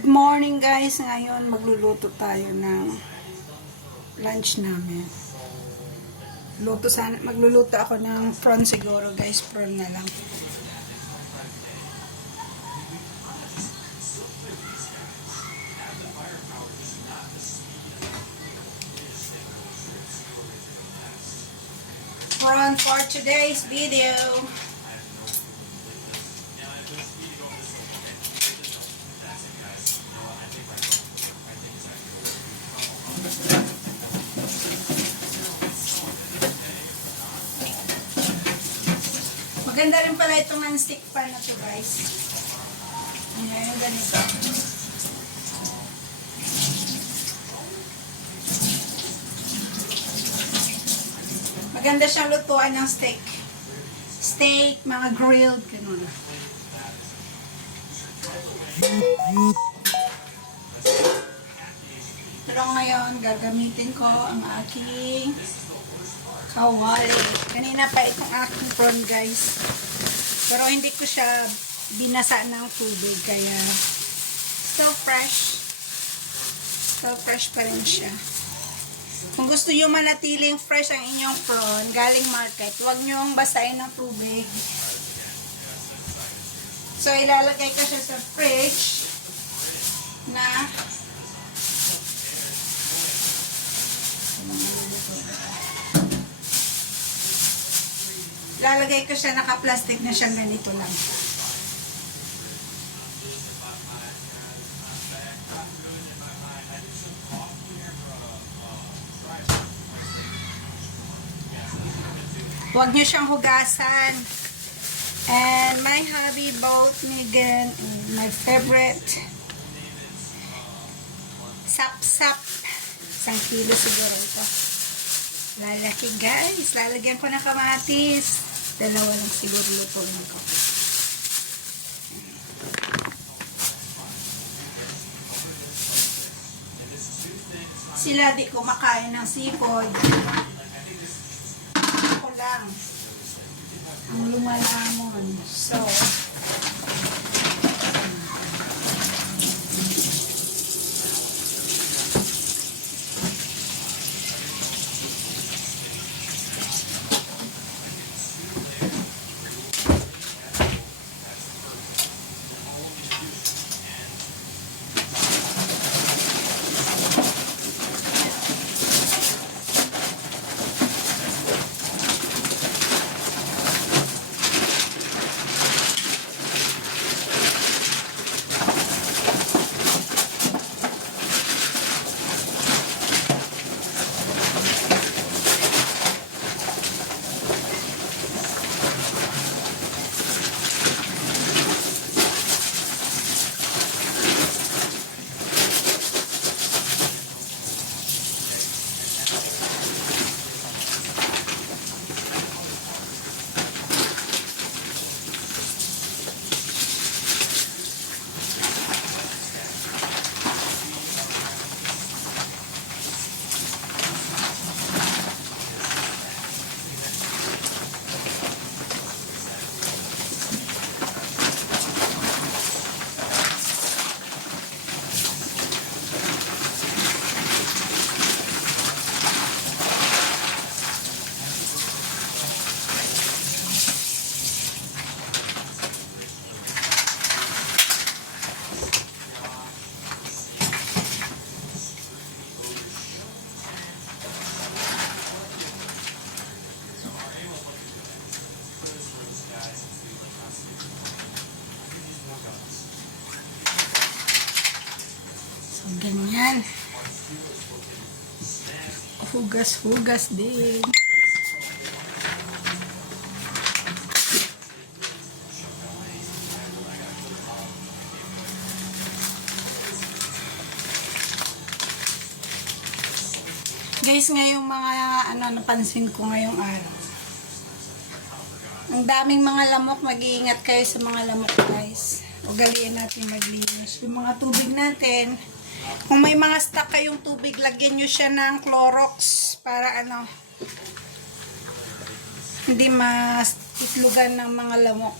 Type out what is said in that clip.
Good morning guys. Ngayon magluluto tayo ng lunch namin. Magluluto ako ng prawn siguro guys. Prawn na lang. Prawn for today's video. Maganda rin pala itong non-stick pan na to guys. Ayan, ganito. Maganda siyang lutuan ng steak. Steak, mga grilled, ganun. Pero ngayon, gagamitin ko ang aking kawali. Kanina pa itong aking prawn guys. Pero hindi ko siya binasa ng tubig. Kaya still fresh. Still fresh pa rin siya. Kung gusto nyo manatiling fresh ang inyong prawn galing market, huwag nyo basahin ng tubig. So ilalagay ko siya sa fridge na lalagay ko siya, naka-plastic na siya, ganito lang. Huwag niyo siyang hugasan. And my hubby bought me again my favorite sap-sap. 1 kilo siguro ito. Lalaki guys. Lalagyan ko ng kamatis. 2 lang siguro lutuin ko. Sila di kumakain ng sipod. Ako lang ang lumalamon. So, ganyan. Hugas-hugas din. Guys, ngayong mga napansin ko ngayong araw. Ang daming mga lamok, mag-iingat kayo sa mga lamok guys. Ugaliin natin maglinis. Yung mga tubig natin, kung may mga stock kayong tubig, lagyan nyo siya ng Clorox para hindi mas itlugan ng mga lamok.